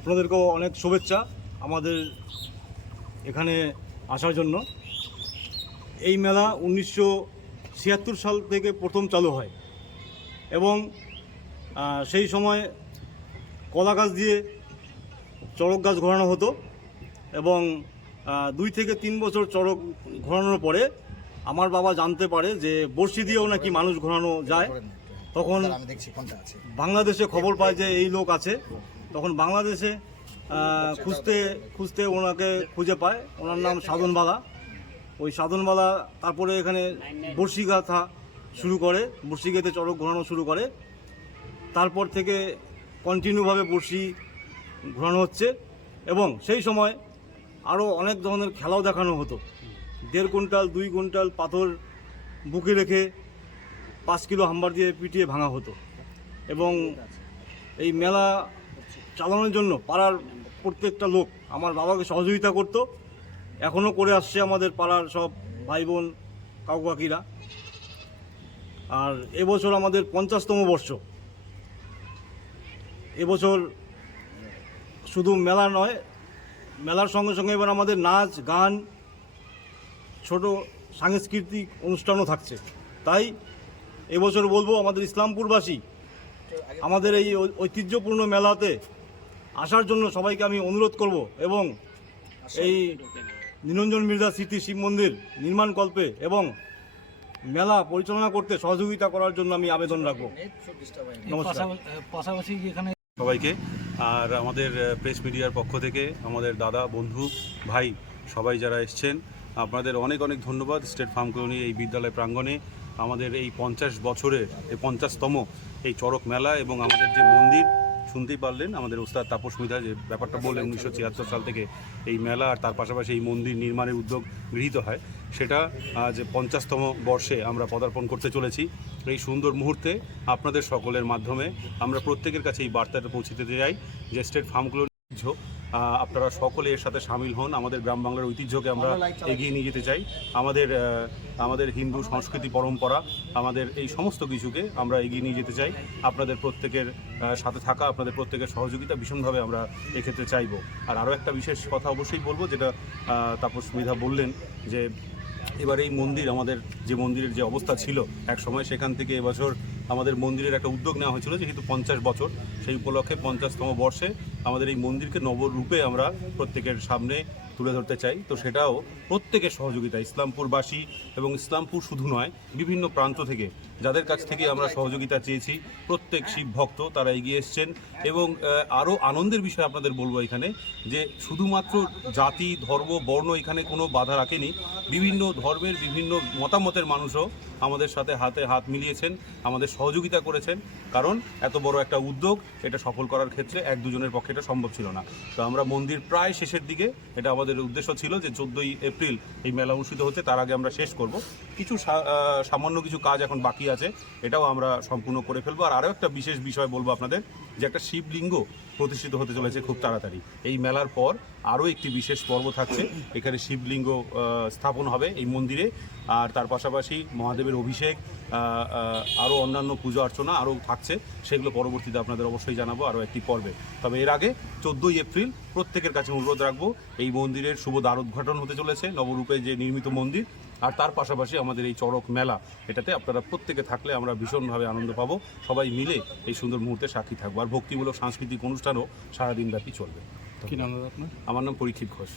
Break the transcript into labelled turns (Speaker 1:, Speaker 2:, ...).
Speaker 1: আপনাদেরকেও অনেক শুভেচ্ছা আমাদের এখানে আসার জন্য। এই মেলা উনিশশো ছিয়াত্তর সাল থেকে প্রথম চালু হয় এবং সেই সময় কলা গাছ দিয়ে চড়ক গাছ ঘোরানো হতো এবং দুই থেকে তিন বছর চড়ক ঘোরানোর পরে আমার বাবা জানতে পারে যে বড়শি দিয়েও নাকি মানুষ ঘোরানো যায়। তখন বাংলাদেশে খবর পায় যে এই লোক আছে। তখন বাংলাদেশে খুঁজতে খুঁজতে ওনাকে খুঁজে পায়। ওনার নাম সাধনবালা। ওই সাধনবালা তারপরে এখানে বড়শি গাথা শুরু করে বড়শি গেতে চড়ক ঘোরানো শুরু করে। তারপর থেকে কন্টিনিউভাবে বড়শি ঘোরানো হচ্ছে। এবং সেই সময় আরও অনেক ধরনের খেলাও দেখানো হতো। দেড় কুইন্টাল, দুই কুইন্টাল পাথর বুকে রেখে পাঁচ কিলো হাম্বার দিয়ে পিটিয়ে ভাঙা হতো। এবং এই মেলা চালানোর জন্য পাড়ার প্রত্যেকটা লোক আমার বাবাকে সহযোগিতা করত। এখনও করে আসছে আমাদের পাড়ার সব ভাই বোন কাকু কাকিরা আর এবছর আমাদের পঞ্চাশতম বর্ষ। এবছর শুধু মেলা নয়, মেলার সঙ্গে সঙ্গে এবার আমাদের নাচ, গান, ছোট সাংস্কৃতিক অনুষ্ঠানও থাকছে। তাই এবছর বলব আমাদের ইসলামপুরবাসী, আমাদের এই ঐতিহ্যপূর্ণ মেলাতে আসার জন্য সবাইকে আমি অনুরোধ করব এবং এই নিরঞ্জন মির্জা স্মৃতি শিব মন্দির নির্মাণ কল্পে এবং মেলা পরিচালনা করতে সহযোগিতা করার জন্য আমি আবেদন রাখব। নমস্কার।
Speaker 2: পাশাপাশি- পাশাপাশি এখানে
Speaker 3: সবাইকে আর আমাদের প্রেস মিডিয়ার পক্ষ থেকে আমাদের দাদা বন্ধু ভাই সবাই যারা এসছেন আপনাদের অনেক অনেক ধন্যবাদ। স্টেট ফার্ম কলোনি এই বিদ্যালয় প্রাঙ্গণে আমাদের এই পঞ্চাশ বছরের এই পঞ্চাশতম এই চড়ক মেলা এবং আমাদের যে মন্দির শুনতেই পারলেন আমাদের ওস্তাদ তাপস মিধা যে ব্যাপারটা বললেন উনিশশো ছিয়াত্তর সাল থেকে এই মেলা আর তার পাশাপাশি এই মন্দির নির্মাণের উদ্যোগ গৃহীত হয়। সেটা আজ পঞ্চাশতম বর্ষে আমরা পদার্পণ করতে চলেছি। এই সুন্দর মুহূর্তে আপনাদের সকলের মাধ্যমে আমরা প্রত্যেকের কাছে এই বার্তাটা পৌঁছে দিতে চাই যে স্টেট ফার্মগুলোর ঐতিহ্য। আপনারা সকলে এর সাথে সামিল হন। আমাদের গ্রাম বাংলার ঐতিহ্যকে আমরা এগিয়ে নিয়ে যেতে চাই। আমাদের আমাদের হিন্দু সংস্কৃতি পরম্পরা আমাদের এই সমস্ত কিছুকে আমরা এগিয়ে নিয়ে যেতে চাই। আপনাদের প্রত্যেকের সাথে থাকা আপনাদের প্রত্যেকের সহযোগিতা ভীষণভাবে আমরা এক্ষেত্রে চাইব। আর আরও একটা বিশেষ কথা অবশ্যই বলব যেটা তাপস মৃধা বললেন যে এবার এই মন্দির আমাদের যে মন্দিরের যে অবস্থা ছিল এক সময় সেখান থেকে এবছর আমাদের মন্দিরের একটা উদ্যোগ নেওয়া হয়েছিল, যেহেতু পঞ্চাশ বছর, সেই উপলক্ষে পঞ্চাশতম বর্ষে আমাদের এই মন্দিরকে নবরূপে আমরা প্রত্যেকের সামনে তুলে ধরতে চাই। তো সেটাও প্রত্যেকের সহযোগিতা, ইসলামপুরবাসী এবং ইসলামপুর শুধু নয়, বিভিন্ন প্রান্ত থেকে, যাদের কাছ থেকে আমরা সহযোগিতা চেয়েছি, প্রত্যেক শিব ভক্ত তারা এগিয়ে এসছেন। এবং আরও আনন্দের বিষয় আপনাদের বলব এখানে, যে শুধুমাত্র জাতি, ধর্ম, বর্ণ এখানে কোনো বাধা রাখেনি। বিভিন্ন ধর্মের বিভিন্ন মতামতের মানুষও আমাদের সাথে হাতে হাত মিলিয়েছেন, আমাদের সহযোগিতা করেছেন। কারণ এত বড় একটা উদ্যোগ, এটা সফল করার ক্ষেত্রে এক দুজনের পক্ষে এটা সম্ভব ছিল না। তো আমরা মন্দির প্রায় শেষের দিকে, এটা আমাদের উদ্দেশ্য ছিল যে চোদ্দোই এপ্রিল এই মেলা অনুষ্ঠিত হচ্ছে, তার আগে আমরা শেষ করব। কিছু সামান্য কিছু কাজ এখন বাকি আছে, এটাও আমরা সম্পূর্ণ করে ফেলব। আর আরও একটা বিশেষ বিষয় বলব আপনাদের, যে একটা শিবলিঙ্গ প্রতিষ্ঠিত হতে চলেছে খুব তাড়াতাড়ি। এই মেলার পর আরও একটি বিশেষ পর্ব থাকছে, এখানে শিবলিঙ্গ স্থাপন হবে এই মন্দিরে। আর তার পাশাপাশি মহাদেবের অভিষেক আরও অন্যান্য পুজো অর্চনা আরও থাকছে সেগুলো পরবর্তীতে আপনাদের অবশ্যই জানাব আরও একটি পর্বে। তবে এর আগে চোদ্দোই এপ্রিল প্রত্যেকের কাছে অনুরোধ রাখব এই মন্দিরের শুভ দ্বার উদ্ঘাটন হতে চলেছে নবরূপে যে নির্মিত মন্দির আর তার পাশাপাশি আমাদের এই চড়ক মেলা এটাতে আপনারা প্রত্যেকে থাকলে আমরা ভীষণভাবে আনন্দ পাবো সবাই মিলে এই সুন্দর মুহূর্তে সাক্ষী থাকব। আর ভক্তিমূলক সাংস্কৃতিক অনুষ্ঠানও সারাদিন ব্যাপী চলবে।
Speaker 2: কি নাম আপনার?
Speaker 3: আমার নাম পরীক্ষিত ঘোষ।